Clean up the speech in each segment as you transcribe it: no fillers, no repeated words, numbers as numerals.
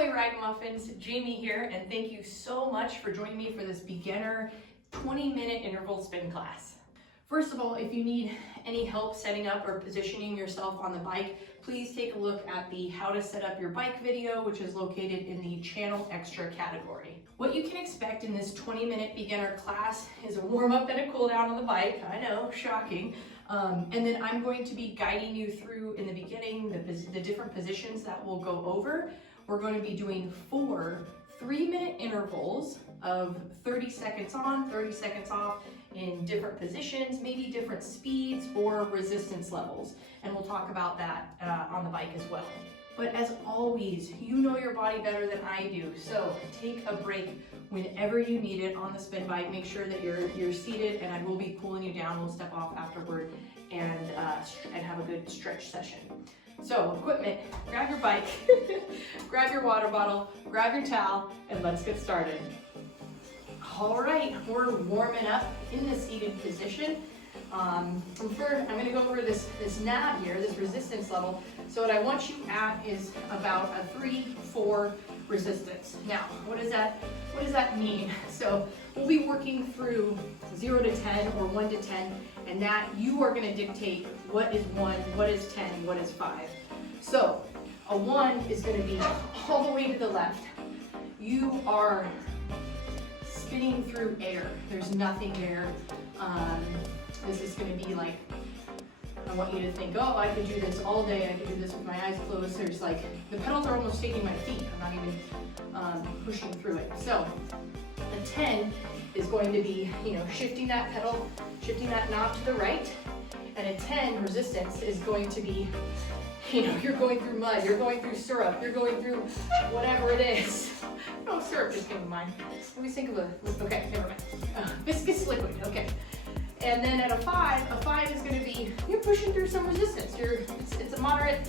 Ahoy Ragamuffins, Jamie here, and thank you so much for joining me for this beginner 20-minute interval spin class. First of all, if you need any help setting up or positioning yourself on the bike, please take a look at the how to set up your bike video, which is located in the channel extra category. What you can expect in this 20-minute beginner class is a warm up and a cool down on the bike. I know, shocking. And then I'm going to be guiding you through in the beginning the different positions that we'll go over. We're going to be doing 4 3-minute intervals of 30 seconds on, 30 seconds off in different positions, maybe different speeds or resistance levels. And we'll talk about that on the bike as well. But as always, you know your body better than I do. So take a break whenever you need it on the spin bike. Make sure that you're seated, and I will be cooling you down. We'll step off afterward and have a good stretch session. So equipment, grab your bike, grab your water bottle, grab your towel, and let's get started. All right, we're warming up in the seated position. First, I'm gonna go over this nav here, this resistance level. So what I want you at is about a 3-4 resistance. Now, what does that mean? So we'll be working through 0 to 10 or 1 to 10, and that you are gonna dictate what is 1, what is 10, what is 5. So a 1 is gonna be all the way to the left. You are spinning through air. There's nothing there. This is going to be like, I want you to think, oh, I could do this all day. I could do this with my eyes closed. There's like, the pedals are almost taking my feet. I'm not even pushing through it. So a 10 is going to be, shifting that pedal, shifting that knob to the right. And a 10 resistance is going to be, you're going through mud, you're going through syrup, you're going through whatever it is. Oh, syrup just came to mind. Let me think of okay, never mind. Viscous liquid, okay. And then at a 5 is going to be, you're pushing through some resistance. It's a moderate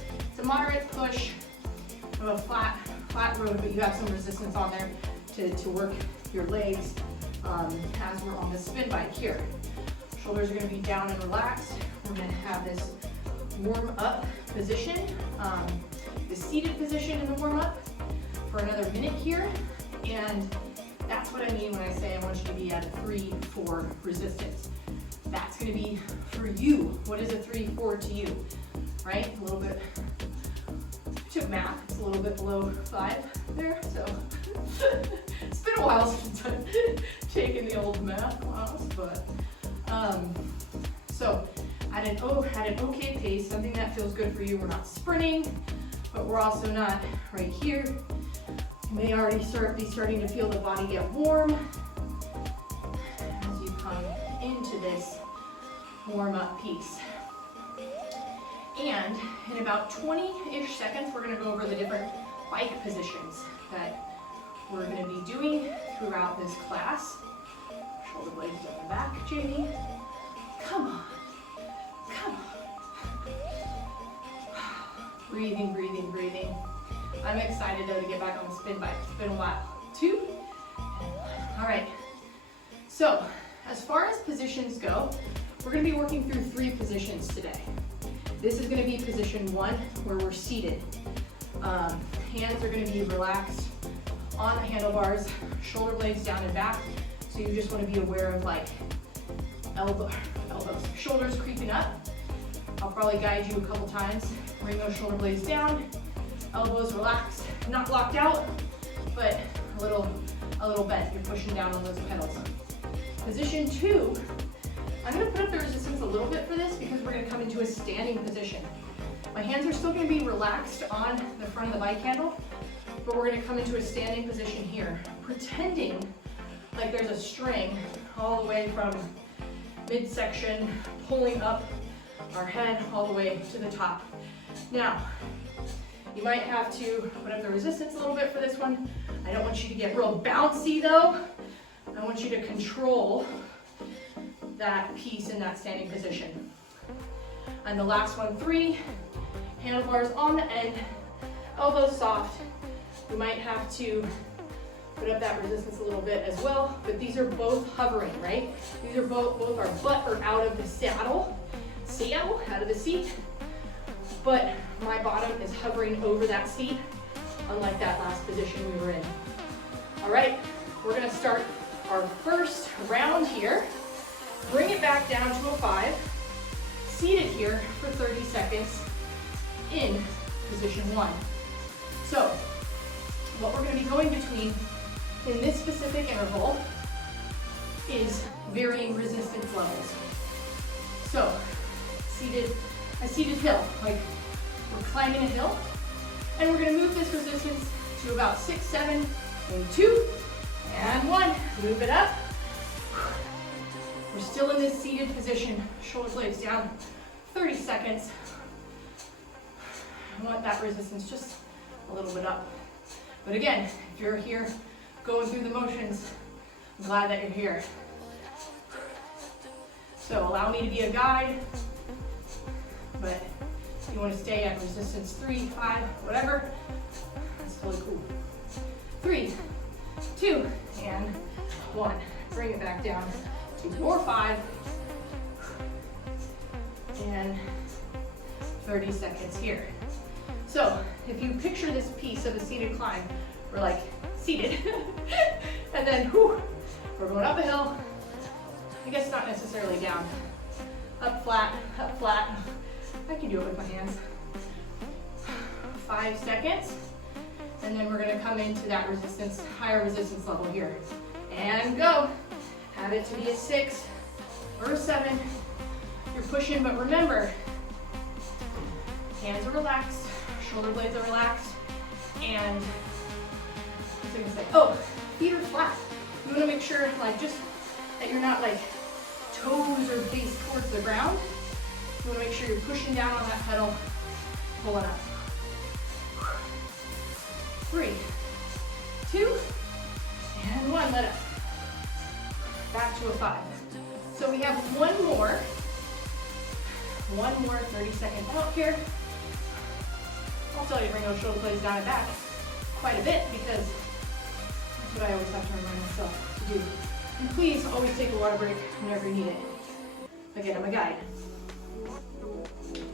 push of a flat road, but you have some resistance on there to work your legs as we're on the spin bike here. Shoulders are going to be down and relaxed. We're going to have this warm up position, the seated position in the warm up for another minute here. And that's what I mean when I say I want you to be at a 3-4 resistance. That's going to be for you. What is a 3-4 to you? Right? A little bit, took math, it's a little bit below 5 there. So it's been a while since I've taken the old math class, but so at an okay pace, something that feels good for you. We're not sprinting, but we're also not right here. You may already be starting to feel the body get warm as you come into this warm-up piece. And in about 20-ish seconds, we're going to go over the different bike positions that we're going to be doing throughout this class. Shoulder blades down the back, Jamie. Come on. Come on. Breathing, breathing, breathing. I'm excited though to get back on the spin bike. It's been a while. 2 and 1. All right. So as far as positions go, we're going to be working through 3 positions today. This is going to be position 1, where we're seated. Hands are going to be relaxed on the handlebars, shoulder blades down and back. So you just want to be aware of like elbows, shoulders creeping up. I'll probably guide you a couple times. Bring those shoulder blades down, elbows relaxed, not locked out, but a little bent. You're pushing down on those pedals. Position 2, I'm going to put up the resistance a little bit for this because we're going to come into a standing position. My hands are still going to be relaxed on the front of the bike handle, but we're going to come into a standing position here, pretending like there's a string all the way from midsection, pulling up our head all the way to the top. Now, you might have to put up the resistance a little bit for this one. I don't want you to get real bouncy though. I want you to control that piece in that standing position. And the last one, 3, handlebars on the end, elbows soft. You might have to put up that resistance a little bit as well, but these are both hovering, right? These are both our butt are out of the saddle, out of the seat, but my bottom is hovering over that seat unlike that last position we were in. All right, we're gonna start our first round here. Bring it back down to a 5. Seated here for 30 seconds in position 1. So, what we're gonna be going between in this specific interval is varying resistance levels. So, a seated hill, like we're climbing a hill, and we're gonna move this resistance to about 6, 7, and 2, and 1. Move it up. We're still in this seated position, shoulder blades down, 30 seconds. I want that resistance just a little bit up. But again, if you're here going through the motions, I'm glad that you're here. So allow me to be a guide, but if you want to stay at resistance 3, 5, whatever, that's totally cool. 3, 2, and 1. Bring it back down to 4, 5, and 30 seconds here. So if you picture this piece of a seated climb, we're like seated, and then whew, we're going up a hill. I guess not necessarily down. Up flat, up flat. I can do it with my hands. 5 seconds. And then we're gonna come into that resistance, higher resistance level here. And go. Have it to be a 6 or a 7. You're pushing, but remember, hands are relaxed, shoulder blades are relaxed, and what's I gonna say? Oh, feet are flat. You wanna make sure, like, just that you're not like toes or face towards the ground. You wanna make sure you're pushing down on that pedal, pulling up. 3, 2, and 1, let up. Back to a 5. So we have one more 30-second out here. I'll tell you to bring those shoulder blades down and back quite a bit because that's what I always have to remind myself to do. And please always take a water break whenever you need it. Again, I'm a guide.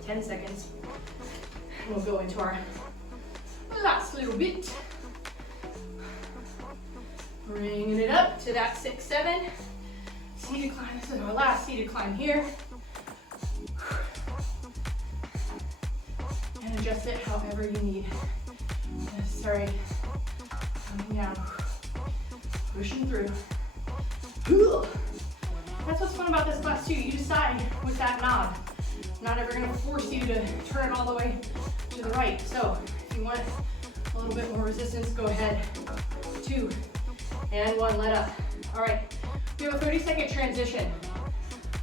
10 seconds. And we'll go into our last little bit. Bringing it up to that 6, 7. Seated climb. This is our last seated climb here. And adjust it however you need. Sorry. Coming down. Pushing through. That's what's fun about this class too. You decide with that knob. I'm not ever going to force you to turn it all the way to the right. So if you want a little bit more resistance, go ahead. 2 and 1, let up. All right, we have a 30-second transition.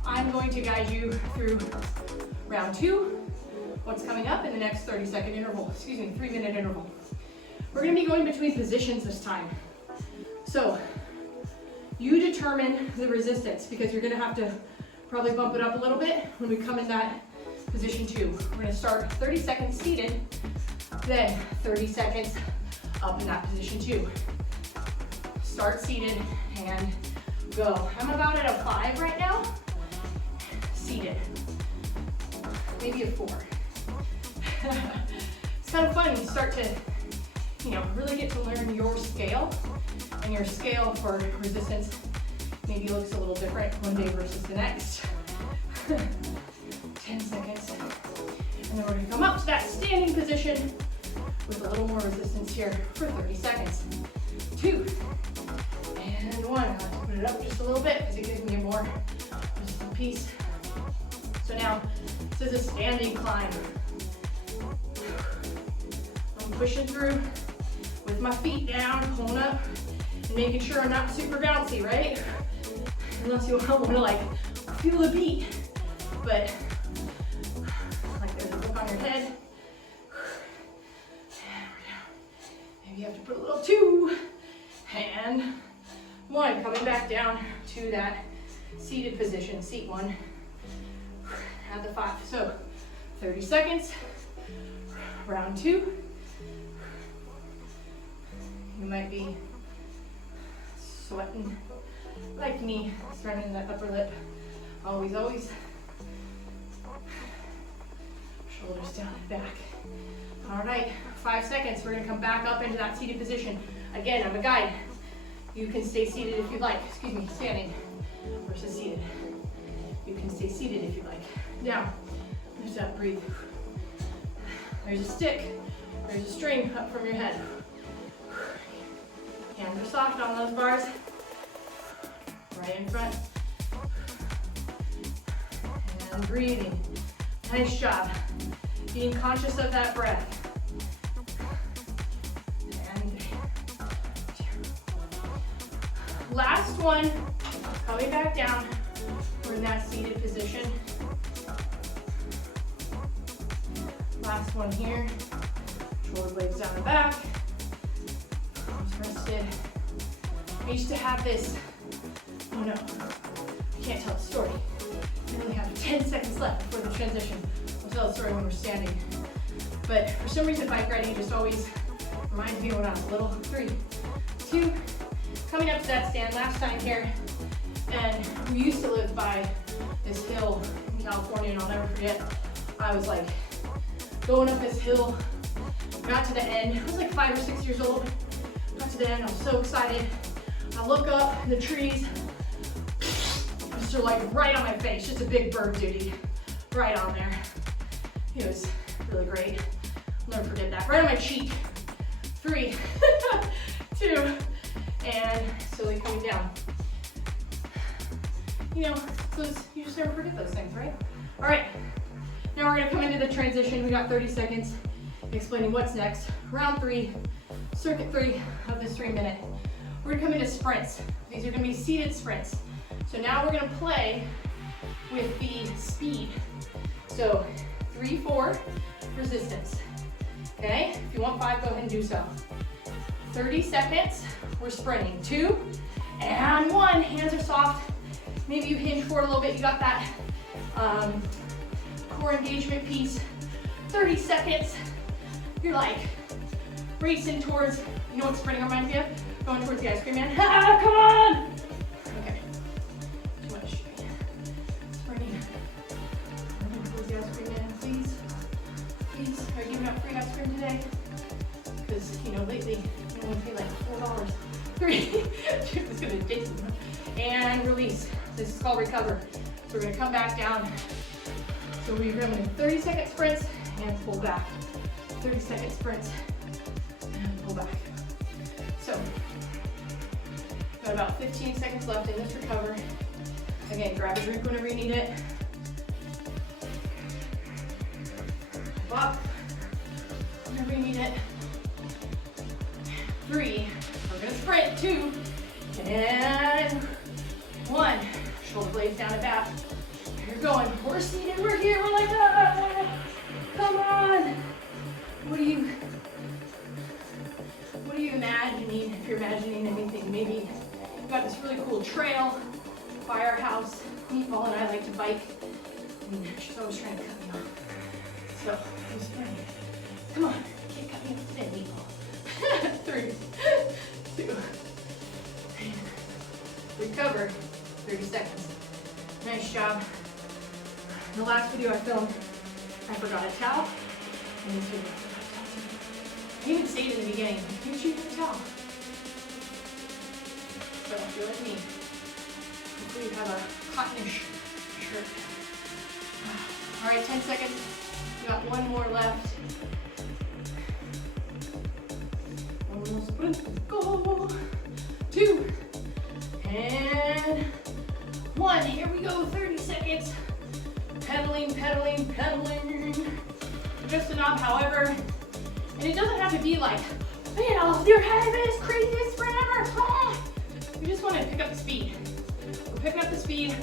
I'm going to guide you through round 2, what's coming up in the next 30-second interval, 3-minute interval. We're going to be going between positions this time. So you determine the resistance because you're going to have to probably bump it up a little bit when we come in that position 2. We're going to start 30 seconds seated, then 30 seconds up in that position 2. Start seated and go. I'm about at a 5 right now. Seated. Maybe a 4. It's kind of fun. You start to, really get to learn your scale. And your scale for resistance maybe looks a little different one day versus the next. 10 seconds. And then we're going to come up to that standing position with a little more resistance here for 30 seconds. 2 and 1. I like to put it up just a little bit because it gives me a more resistant piece. So now this is a standing climb. I'm pushing through with my feet down, pulling up, and making sure I'm not super bouncy, right? Unless you want to like feel the beat, but like there's a look on your head. Maybe you have to put a little 2 and 1, coming back down to that seated position, seat 1 at the 5. So 30 seconds, round 2. You might be sweating like me, straining that upper lip. Always, always. Shoulders down and back. All right, 5 seconds. We're gonna come back up into that seated position. Again, I'm a guide. You can stay seated if you'd like. Excuse me, standing versus seated. You can stay seated if you'd like. Down, lift up, breathe. There's a stick, there's a string up from your head. Hands are soft on those bars. Right in front. And breathing. Nice job. Being conscious of that breath. And last one. Coming back down. We're in that seated position. Last one here. Shoulder blades down the back. Arms rested. I used to have this. Oh no, I can't tell a story. I only have 10 seconds left before the transition. I'll tell the story when we're standing. But for some reason, bike riding just always reminds me of when I was little. 3, 2, coming up to that stand. Last time here. And we used to live by this hill in California, and I'll never forget. I was like going up this hill, got to the end. I was like 5 or 6 years old. Got to the end, I was so excited. I look up in the trees, just like right on my face, just a big bird duty, right on there. It was really great. I'll never forget that. Right on my cheek. 3, 2, and slowly coming down. You know, you just never forget those things, right? All right, now we're gonna come into the transition. We got 30 seconds explaining what's next. Round 3, circuit 3 of this 3-minute. We're gonna come into sprints. These are gonna be seated sprints. So now we're gonna play with the speed. So 3, 4, resistance. Okay, if you want 5, go ahead and do so. 30 seconds, we're sprinting. 2 and 1, hands are soft. Maybe you hinge forward a little bit. You got that core engagement piece. 30 seconds. You're like racing towards, you know what sprinting reminds me of? Going towards the ice cream man. Ah, come on! Okay. Too much. Sprinting. Running towards the ice cream man, please. Please. Are you giving out free ice cream today? Because, you know, lately, you only pay like $4. 3. It's gonna take some. And release. This is called recover. So we're gonna come back down. So we're going to 30-second sprints and pull back. 30-second sprints and pull back. So, got about 15 seconds left in this recover. Again, grab a drink whenever you need it. Up whenever you need it. 3, we're gonna sprint. 2, and 1. Shoulder blades down the back. You're going. We're seated. We're here. We're like, ah, come on. What are you imagining? If you're imagining anything, maybe you've got this really cool trail by our house. Meatball and I like to bike. And she's always trying to cut me off. So I'm sprinting. Come on. Can't cut me off today, Meatball. 3, 2, and recover. 30 seconds. Nice job. In the last video I filmed, I forgot a towel. In this video, I even say it in the beginning, you choose a towel. So if you're like me, hopefully you have a cottonish shirt. All right, 10 seconds. You got 1 more left. 1 more sprint. Go. 2. And 1. Here we go. 30 seconds. Pedaling, pedaling, pedaling. Just enough, however. And it doesn't have to be like, you know, your heaviest, craziest sprint ever. Ah! You just want to pick up the speed. We're picking up the speed.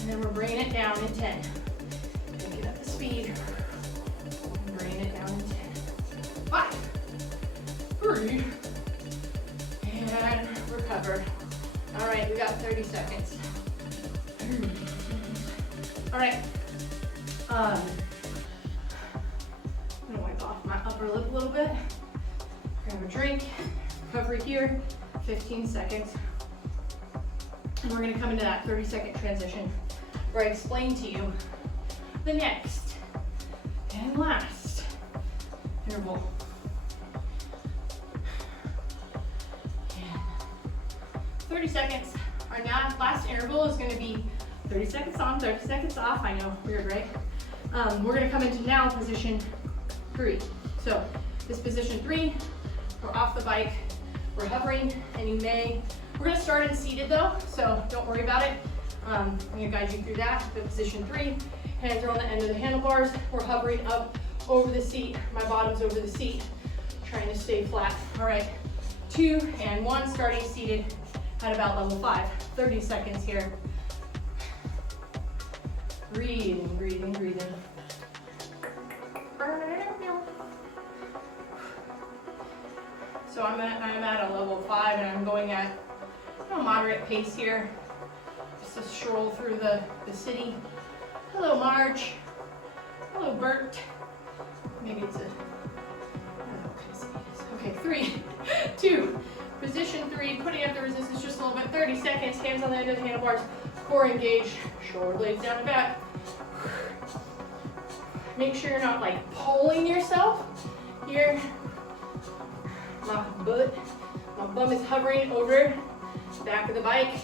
And then we're bringing it down in 10. Picking up the speed. And bringing it down in 10. 5. 3. And recover. All right, we got 30 seconds. All right. I'm gonna wipe off my upper lip a little bit. Grab a drink. Recovery here. 15 seconds. And we're gonna come into that 30-second transition where I explain to you the next and last interval. And 30 seconds. Our last interval is going to be 30 seconds on, 30 seconds off. I know, weird, right? We're going to come into now position 3. So this position 3, we're off the bike, we're hovering, and we're going to start in seated though, so don't worry about it. I'm going to guide you through that. But position 3, hands are on the end of the handlebars, we're hovering up over the seat, my bottom's over the seat, trying to stay flat. All right, 2 and 1, starting seated at about level 5. 30 seconds here. Breathing, breathing, breathing. So I'm at a level 5 and I'm going at a moderate pace here. Just to stroll through the city. Hello, Marge. Hello, Bert. Maybe it's I don't know what kind of city it is. Okay, 3, 2, position 3, putting up the resistance just a little bit. 30 seconds, hands on the end of the handlebars, core engaged, shoulder blades down and back. Make sure you're not like pulling yourself here. My bum is hovering over the back of the bike.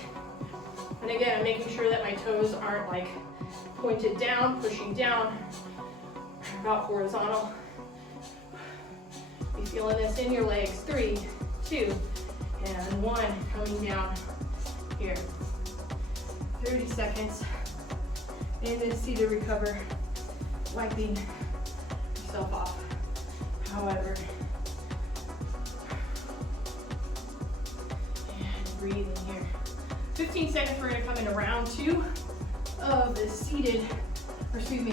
And again, I'm making sure that my toes aren't like pointed down, pushing down, about horizontal. Be feeling this in your legs. 3, 2, and 1, coming down here. 30 seconds in this seated recover, wiping yourself off. However, and breathing here. 15 seconds, we're gonna come into round 2 of the seated,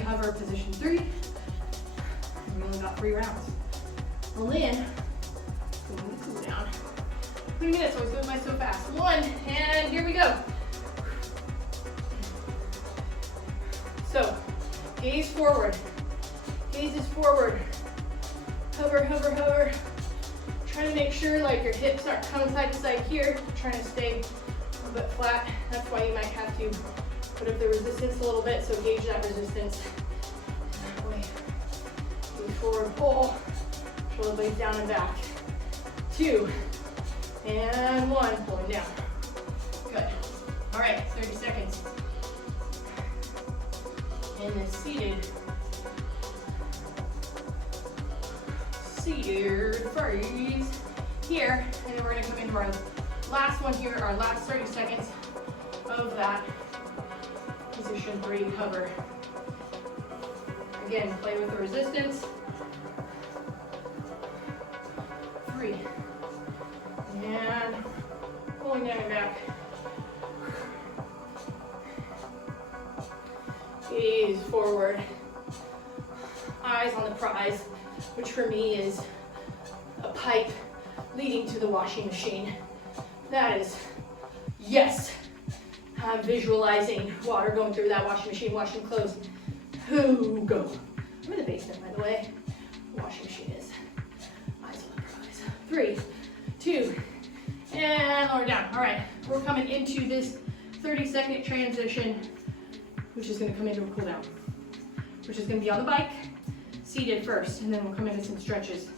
hover position 3. And we only got 3 rounds. Well then, cool down. 3 minutes, always goes by so fast. 1, and here we go. So, gaze forward. Gaze is forward. Hover, hover, hover. Trying to make sure like your hips aren't coming side to side here. Trying to stay a little bit flat. That's why you might have to put up the resistance a little bit, so gauge that resistance. Move forward, pull. Shoulder blades down and back. 2, and 1, pulling down. Good. All right, 30 seconds. In this seated freeze here, and then we're going to come into our last one here, our last 30 seconds of that position 3 hover. Again, play with the resistance. 3, and pulling down and back. Gaze forward, eyes on the prize, which for me is a pipe leading to the washing machine. That is, yes, I'm visualizing water going through that washing machine, washing clothes. Who go? I'm in the basement, by the way. Washing machine is. Eyes on the prize. 3, 2, and lower down. All right, we're coming into this 30-second transition, which is going to come into a cool down, which is going to be on the bike, seated first, and then we'll come into some stretches.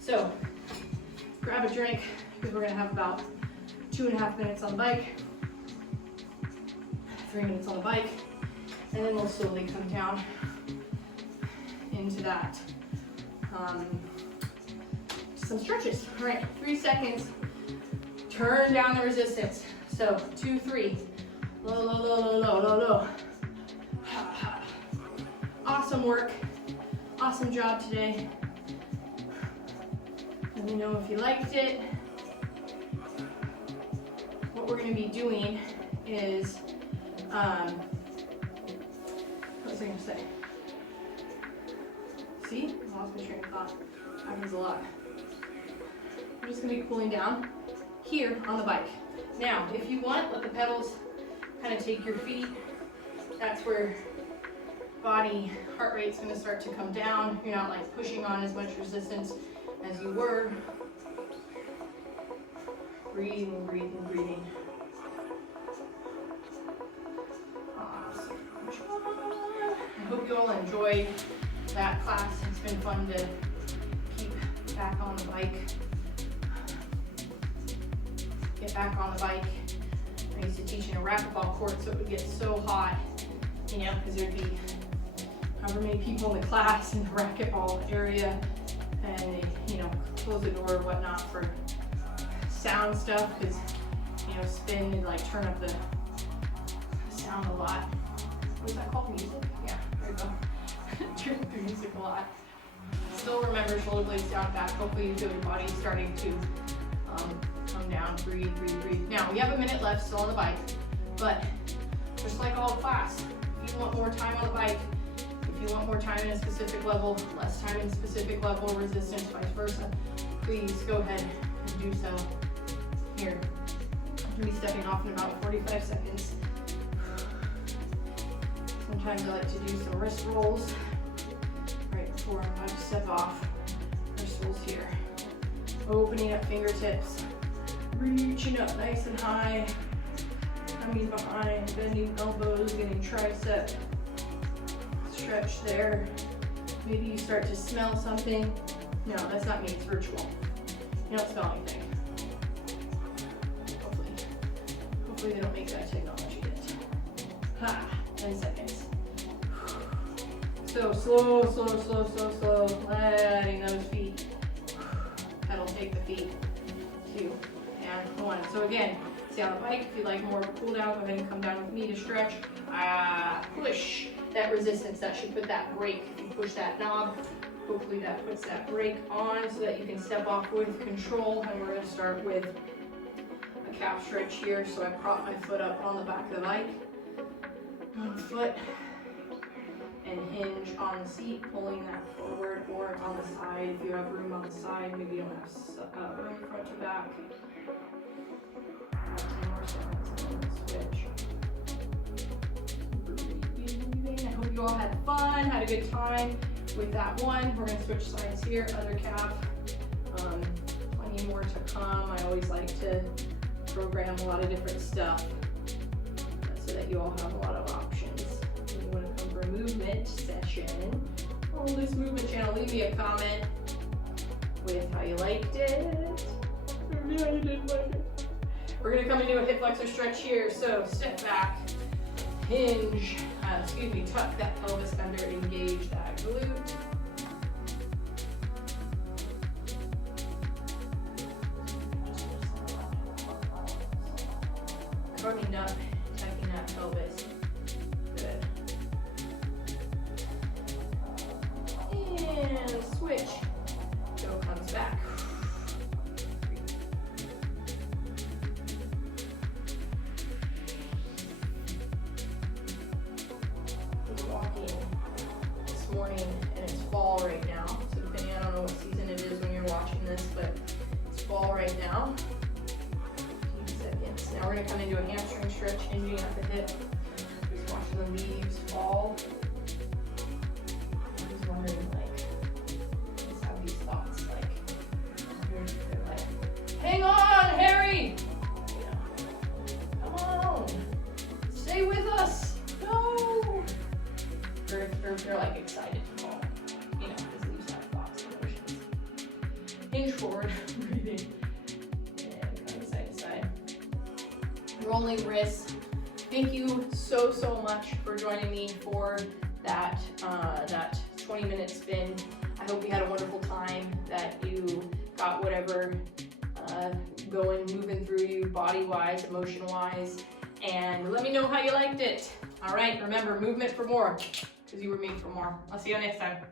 So grab a drink, because we're going to have about 2.5 minutes on the bike, 3 minutes on the bike, and then we'll slowly come down into that. Some stretches. All right, 3 seconds. Turn down the resistance. So 2, 3. Low, low, low, low, low, low, low. Awesome work. Awesome job today. Let me know if you liked it. What we're going to be doing is, what was I going to say? See? I lost my train of thought. Happens a lot. I'm just going to be cooling down here on the bike. Now, if you want, let the pedals kind of take your feet. That's where body heart rate's going to start to come down. You're not like pushing on as much resistance as you were. Breathing, breathing, breathing. Awesome. I hope you all enjoyed that class. It's been fun to back on the bike. Get back on the bike. I used to teach in a racquetball court, so it would get so hot, you know, because there'd be however many people in the class in the racquetball area, and they, you know, close the door or whatnot for sound stuff, because, you know, spin and like turn up the sound a lot. What is that called? Music? Yeah, there you go. Turn up the music a lot. Still remember shoulder blades down back. Hopefully you feel your body starting to come down. Breathe, breathe, breathe. Now we have a minute left still on the bike, but just like all class, if you want more time on the bike, if you want more time in a specific level, less time in a specific level, resistance, vice versa, please go ahead and do so. Here, I'm going to be stepping off in about 45 seconds. Sometimes I like to do some wrist rolls right before I'm about to step off. Wrist rolls here. Opening up fingertips, reaching up nice and high, coming behind, bending elbows, getting tricep stretch there. Maybe you start to smell something. No, that's not me, it's virtual. You don't smell anything. Hopefully they don't make that technology yet. Ha, 10 seconds. So slow, slow, slow, slow, slow, letting those feet, pedal take the feet, 2 and 1. So again, stay on the bike. If you'd like more of a cool down, go ahead and come down with me to stretch. Push that resistance, that should put that brake. If you push that knob, hopefully that puts that brake on so that you can step off with control. And we're going to start with a calf stretch here. So I prop my foot up on the back of the bike, one foot, and hinge on the seat, pulling that forward or on the side. If you have room on the side, maybe you don't have room front to back. 10 more seconds and then switch. Breathing. I hope you all had fun, had a good time with that one. We're going to switch sides here, other calf. Plenty more to come. I always like to program a lot of different stuff so that you all have a lot of options. If you want to come for a movement session on this movement channel, leave me a comment with how you liked it. Maybe I didn't like it. We're going to come and do a hip flexor stretch here. So step back, hinge, tuck that pelvis under, engage that glute. Coming up, tucking that pelvis. Good. And switch. Toe comes back. Walking this morning, and it's fall right now. So depending, I don't know what season it is when you're watching this, but it's fall right now. Now we're going to come into a hamstring stretch, hinging at the hip. Just watching the leaves fall. I'm just wondering, like, just have these thoughts, like, they're like, hang on, Harry! You know, come on, stay with us, no! Or they're like excited to fall, you know, because leaves have thoughts and emotions. Hinge forward, breathing. Rolling wrists. Thank you so much for joining me for that 20-minute spin. I hope you had a wonderful time, that you got whatever moving through you body-wise, emotion-wise, and let me know how you liked it. All right, remember, movement for more, because you were made for more. I'll see you next time.